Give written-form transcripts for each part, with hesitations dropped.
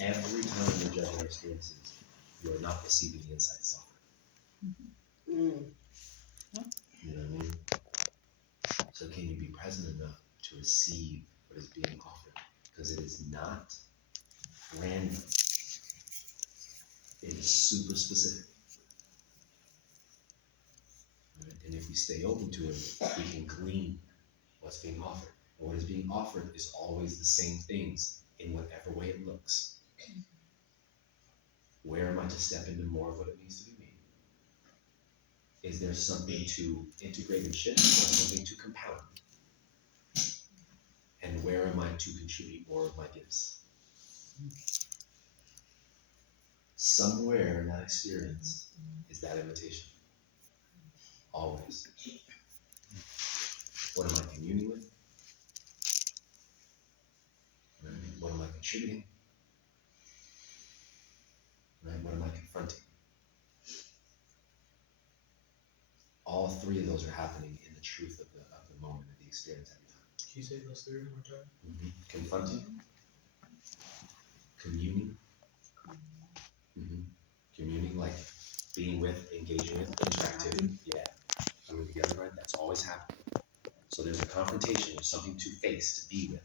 Every time you're judging your experiences, you are not receiving the insight it's offered. Mm. You know what I mean? So can you be present enough to receive what is being offered? Because it is not random. It is super specific. Right? And if we stay open to it, we can glean what's being offered. And what is being offered is always the same things in whatever way it looks. Where am I to step into more of what it means to be me? Is there something to integrate and shift or something to compound? And where am I to contribute more of my gifts? Somewhere in that experience is that invitation. Always. What am I communing with? Right? What am I contributing? Right? What am I confronting? All three of those are happening in the truth of the moment, of the experience every time. Can you say those three one more time? Mm-hmm. Confronting, communing, communing like being with, engaging with, interactivity. Yeah, coming together, right? That's always happening. So there's a confrontation, there's something to face, to be with.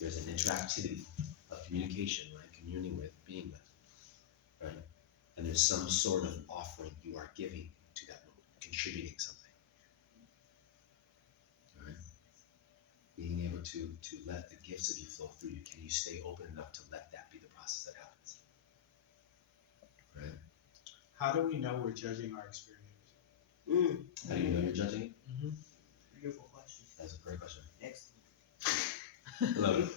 There's an interactivity of communication, right? Communing with, being with, right? And there's some sort of offering you are giving to that moment, contributing something. All right? Being able to let the gifts of you flow through you. Can you stay open enough to let that be the process that happens? Right? How do we know we're judging our experience? How do you know you're judging it? Beautiful question. That's a great question. Excellent. Love it.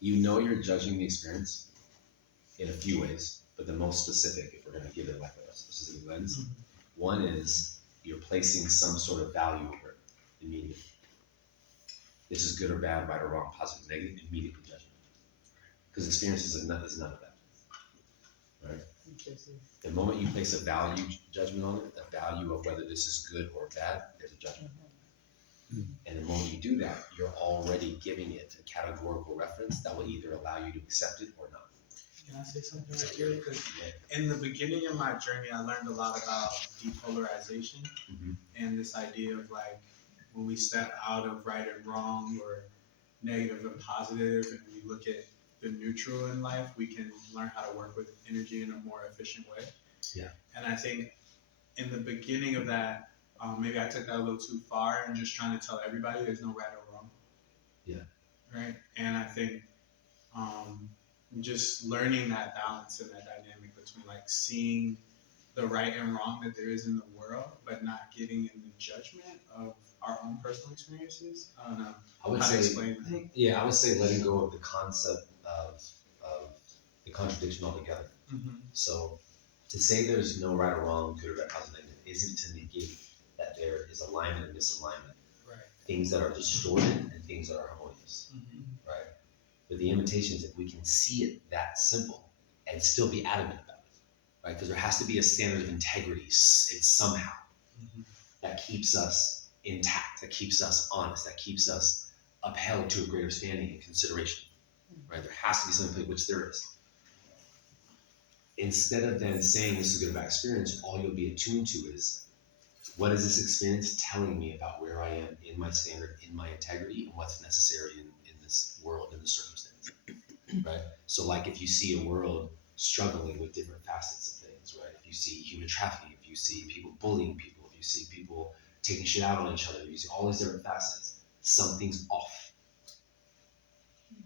You know you're judging the experience in a few ways, but the most specific, if we're going to give it like a specific lens, one is you're placing some sort of value over it immediately. This is good or bad, right or wrong, positive, negative, immediate judgment. Because experience is none of that. Right? The moment you place a value judgment on it, a value of whether this is good or bad, there's a judgment. And the moment you do that, you're already giving it a categorical reference that will either allow you to accept it or not. Can I say something right here? Because in the beginning of my journey, I learned a lot about depolarization and this idea of like when we step out of right and wrong or negative and positive, and we look at the neutral in life, we can learn how to work with energy in a more efficient way. Yeah. And I think in the beginning of that, maybe I took that a little too far and just trying to tell everybody there's no right or wrong. Yeah. Right. And I think just learning that balance and that dynamic between like seeing the right and wrong that there is in the world, but not getting in the judgment of our own personal experiences. I don't know how to explain that. Yeah, I would say letting go of the concept of the contradiction altogether. So to say there's no right or wrong, good or bad, positive, negative, isn't to negate that there is alignment and misalignment. Right. Things that are distorted and things that are harmonious. Right. But the invitation is if we can see it that simple and still be adamant about it, right? Because there has to be a standard of integrity somehow that keeps us intact, that keeps us honest, that keeps us upheld to a greater standing and consideration, right? There has to be something, which there is. Instead of then saying this is a good or bad experience, all you'll be attuned to is what is this experience telling me about where I am in my standard, in my integrity, and what's necessary in this world, in this circumstance, right? So like if you see a world struggling with different facets of things, right? If you see human trafficking, if you see people bullying people, if you see people taking shit out on each other, if you see all these different facets, something's off,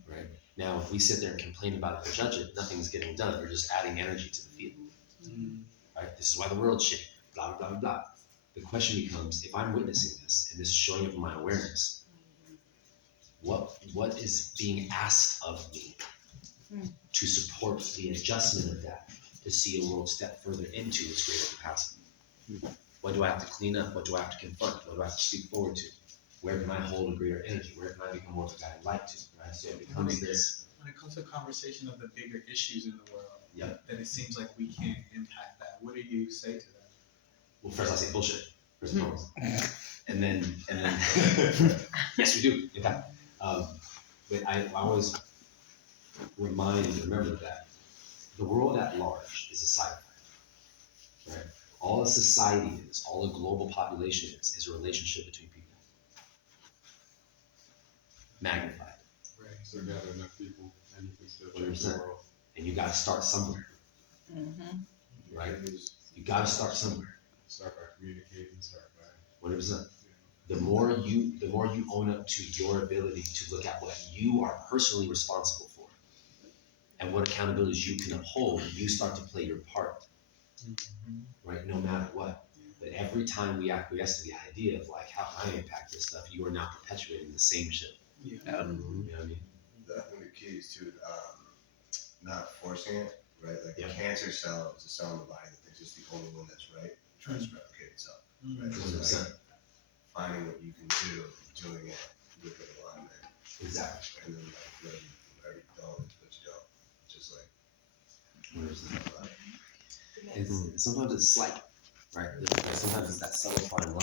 right? Now, if we sit there and complain about it and judge it, nothing's getting done. We're just adding energy to the field, right? This is why the world's shitty, blah, blah, blah, blah. The question becomes, if I'm witnessing this and this is showing up in my awareness, what is being asked of me to support the adjustment of that, to see a world step further into its greater capacity? What do I have to clean up? What do I have to confront? What do I have to speak forward to? Where can I hold a greater energy? Where can I become more of a guiding light to? Right? So it becomes this. When it comes to conversation of the bigger issues in the world, that it seems like we can't impact that. What do you say to that? Well, first I say bullshit. First and foremost. And then yes, we do. In fact, but I always remember that the world at large is a side effect, right? All a society is, all a global population is a relationship between people. Magnified. Right. So gather enough people and you can still change 100%. the world. And you gotta start somewhere, right? You gotta start somewhere. Start by communicating, start by, 100%. you The more you own up to your ability to look at what you are personally responsible for and what accountabilities you can uphold, you start to play your part, right? No matter what. But every time we acquiesce to the idea of like how I impact this stuff, you are now perpetuating the same shit. Yeah. You know what I mean? I think the key is to not forcing it, right? Like Yeah. a cancer cell is a cell in the body that thinks it's the only one that's right, tries to replicate itself. Right? So 100%. like finding what you can do, doing it with an alignment, Exactly. and then like whatever you don't, but you don't. Just like 100%. And sometimes it's slight, right? Sometimes it's that subtle fine line.